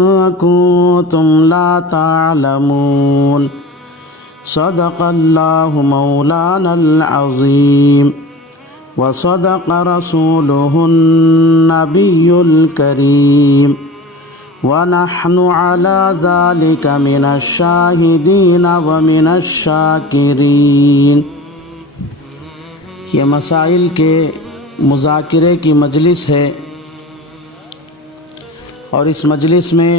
كنتم لا تعلمون صدق الله مولانا العظيم وصدق رسوله النبي الكريم ونحن على ذلك من الشاهدين ومن الشاکرین۔ یہ مسائل کے مذاکرے کی مجلس ہے، اور اس مجلس میں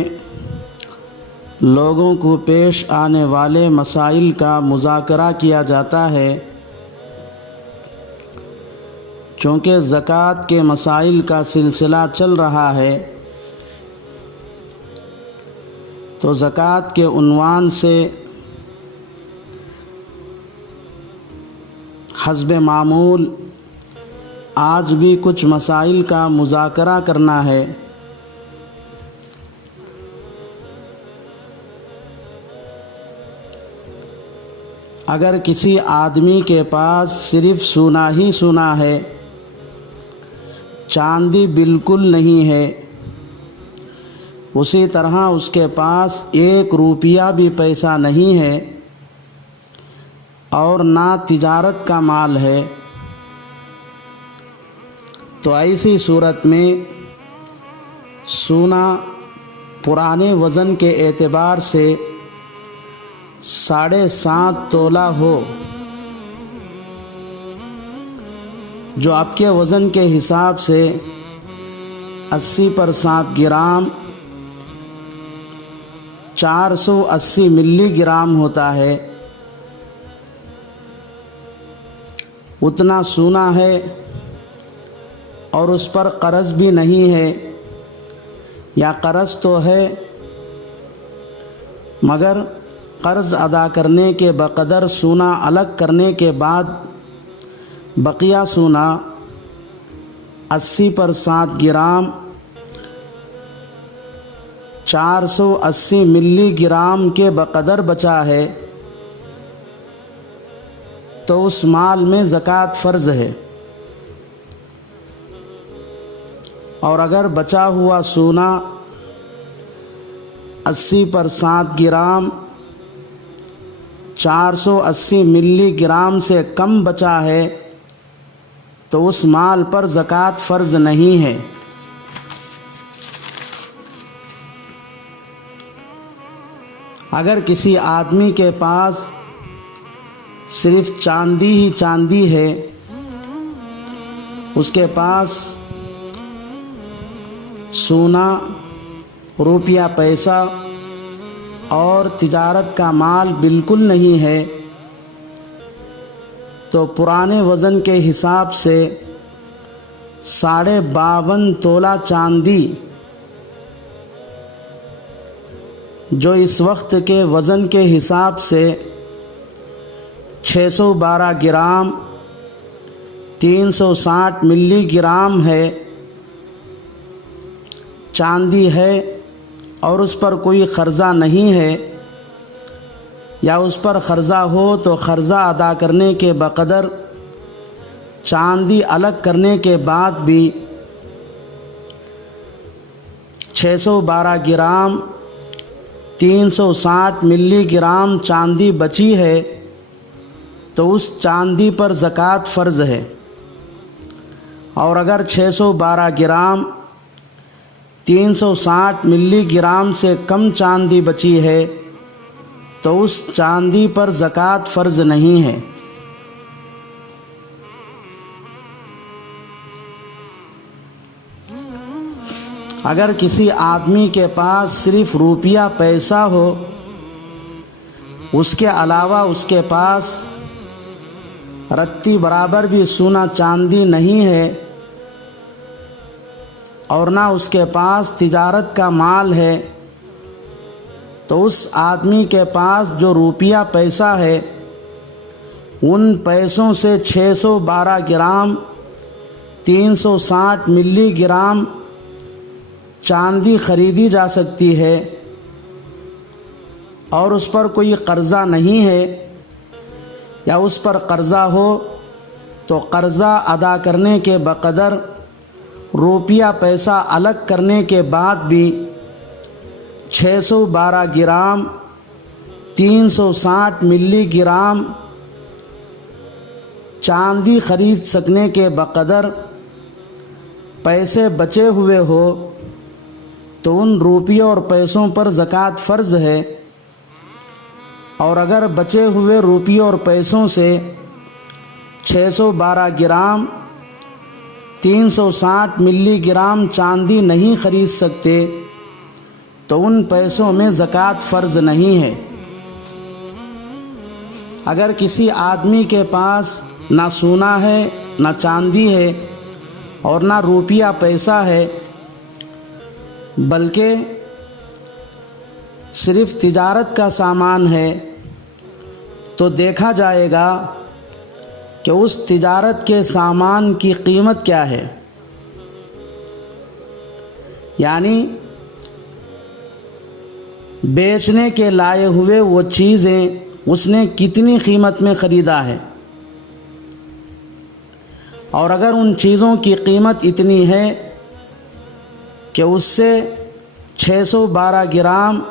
لوگوں کو پیش آنے والے مسائل کا مذاکرہ کیا جاتا ہے۔ چونکہ زکوٰۃ کے مسائل کا سلسلہ چل رہا ہے، تو زکوٰۃ کے عنوان سے حسب معمول آج بھی کچھ مسائل کا مذاکرہ کرنا ہے۔ اگر کسی آدمی کے پاس صرف سونا ہی سونا ہے، چاندی بالکل نہیں ہے، اسی طرح اس کے پاس 1 روپیہ بھی پیسہ نہیں ہے اور نہ تجارت کا مال ہے، تو ایسی صورت میں سونا پرانے وزن کے اعتبار سے 7.5 تولہ ہو، جو آپ کے وزن کے حساب سے 80 پر 7 گرام 480 ملی گرام ہوتا ہے، اتنا سونا ہے اور اس پر قرض بھی نہیں ہے، یا قرض تو ہے مگر قرض ادا کرنے کے بقدر سونا الگ کرنے کے بعد بقیہ سونا 80 پر 7 گرام 480 ملی گرام کے بقدر بچا ہے، تو اس مال میں زکوٰۃ فرض ہے۔ اور اگر بچا ہوا سونا 80 پر 7 گرام 480 ملی گرام سے کم بچا ہے، تو اس مال پر زکوٰۃ فرض نہیں ہے۔ اگر کسی آدمی کے پاس صرف چاندی ہی چاندی ہے، اس کے پاس سونا، روپیہ پیسہ اور تجارت کا مال بالکل نہیں ہے، تو پرانے وزن کے حساب سے 52.5 تولہ چاندی، جو اس وقت کے وزن کے حساب سے 612 گرام 360 ملی گرام ہے، چاندی ہے اور اس پر کوئی قرضہ نہیں ہے، یا اس پر قرضہ ہو تو قرضہ ادا کرنے کے بقدر چاندی الگ کرنے کے بعد بھی 612 گرام 360 ملی گرام چاندی بچی ہے، تو اس چاندی پر زکوٰۃ فرض ہے۔ اور اگر 612 گرام 360 ملی گرام سے کم چاندی بچی ہے، تو اس چاندی پر زکوٰۃ فرض نہیں ہے۔ اگر کسی آدمی کے پاس صرف روپیہ پیسہ ہو، اس کے علاوہ اس کے پاس رتی برابر بھی سونا چاندی نہیں ہے، اور نہ اس کے پاس تجارت کا مال ہے، تو اس آدمی کے پاس جو روپیہ پیسہ ہے، ان پیسوں سے 612 گرام 360 ملی گرام چاندی خریدی جا سکتی ہے، اور اس پر کوئی قرضہ نہیں ہے، یا اس پر قرضہ ہو تو قرضہ ادا کرنے کے بقدر روپیہ پیسہ الگ کرنے کے بعد بھی 612 ग्राम 360 मिली ग्राम चांदी खरीद सकने के बक़दर पैसे बचे हुए हो तो उन रुपयों और पैसों पर ज़कात फ़र्ज़ है। और अगर बचे हुए रुपयों और पैसों से 612 ग्राम 360 मिली ग्राम चांदी नहीं खरीद सकते तो उन पैसों में ज़कात फ़र्ज़ नहीं है। अगर किसी आदमी के पास ना सोना है, ना चांदी है और ना रुपया पैसा है, बल्कि सिर्फ़ तिजारत का सामान है, तो देखा जाएगा कि उस तिजारत के सामान की कीमत क्या है, यानी बेचने के लाए हुए वो चीज़ें उसने कितनी कीमत में ख़रीदा है। और अगर उन चीज़ों की कीमत इतनी है कि उससे 612 ग्राम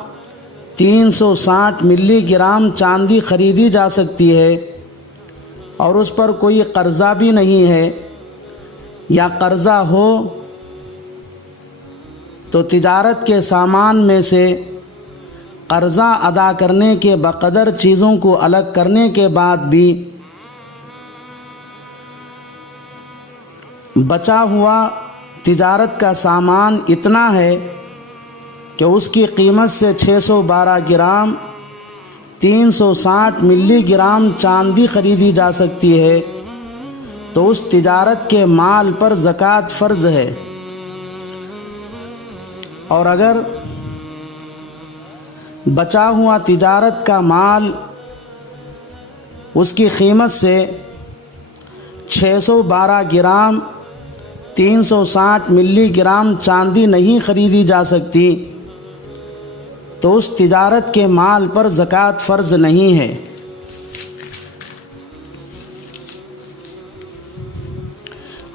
360 मिली ग्राम चांदी खरीदी जा सकती है और उस पर कोई कर्ज़ा भी नहीं है, या कर्ज़ा हो तो तिजारत के सामान में से कर्ज़ा अदा करने के बक़दर चीज़ों को अलग करने के बाद भी बचा हुआ तिजारत का सामान इतना है कि उसकी कीमत से 612 ग्राम 360 मिली ग्राम चांदी खरीदी जा सकती है, तो उस तिजारत के माल पर ज़कात फ़र्ज़ है। और अगर बचा हुआ तिजारत का माल उसकी कीमत से 612 ग्राम 360 मिली ग्राम चांदी नहीं खरीदी जा सकती तो उस तिजारत के माल पर ज़कात फ़र्ज़ नहीं है।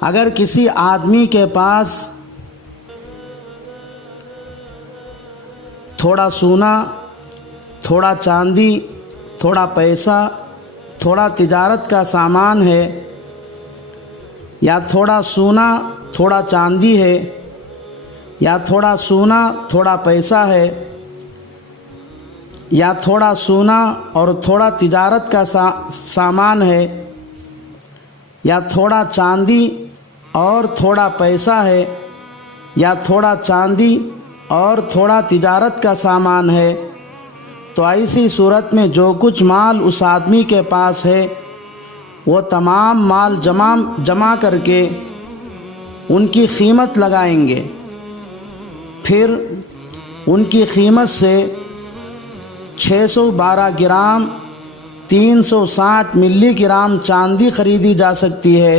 अगर किसी आदमी के पास थोड़ा सोना, थोड़ा चांदी, थोड़ा पैसा, थोड़ा तिजारत का सामान है, या थोड़ा सोना थोड़ा चांदी है, या थोड़ा सोना थोड़ा पैसा है, या थोड़ा सोना और थोड़ा तिजारत का सामान है, या थोड़ा चांदी और थोड़ा पैसा है, या थोड़ा चांदी और थोड़ा तिजारत का सामान है, तो ऐसी सूरत में जो कुछ माल उस आदमी के पास है वो तमाम माल जमा करके उनकी कीमत लगाएंगे। फिर उनकी कीमत से 612 ग्राम 360 मिली ग्राम चांदी खरीदी जा सकती है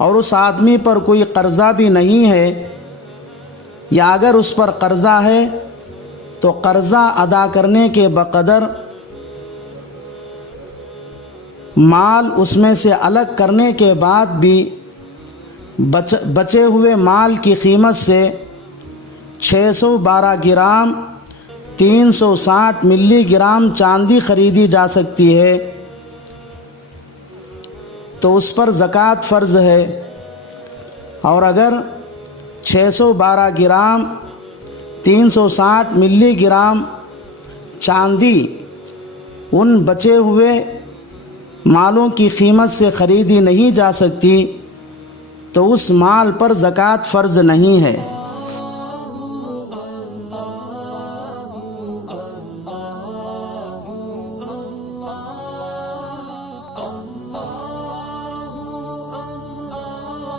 और उस आदमी पर कोई कर्ज़ा भी नहीं है, या अगर उस पर कर्ज़ा है तो कर्ज़ा अदा करने के बक़दर माल उसमें से अलग करने के बाद भी बचे हुए माल की कीमत से 612 ग्राम 360 मिली ग्राम चांदी खरीदी जा सकती है, तो उस पर ज़कात फ़र्ज़ है। और अगर 612 ग्राम 360 मिली ग्राम चांदी उन बचे हुए मालों की कीमत से ख़रीदी नहीं जा सकती तो उस माल पर ज़कात फ़र्ज़ नहीं है।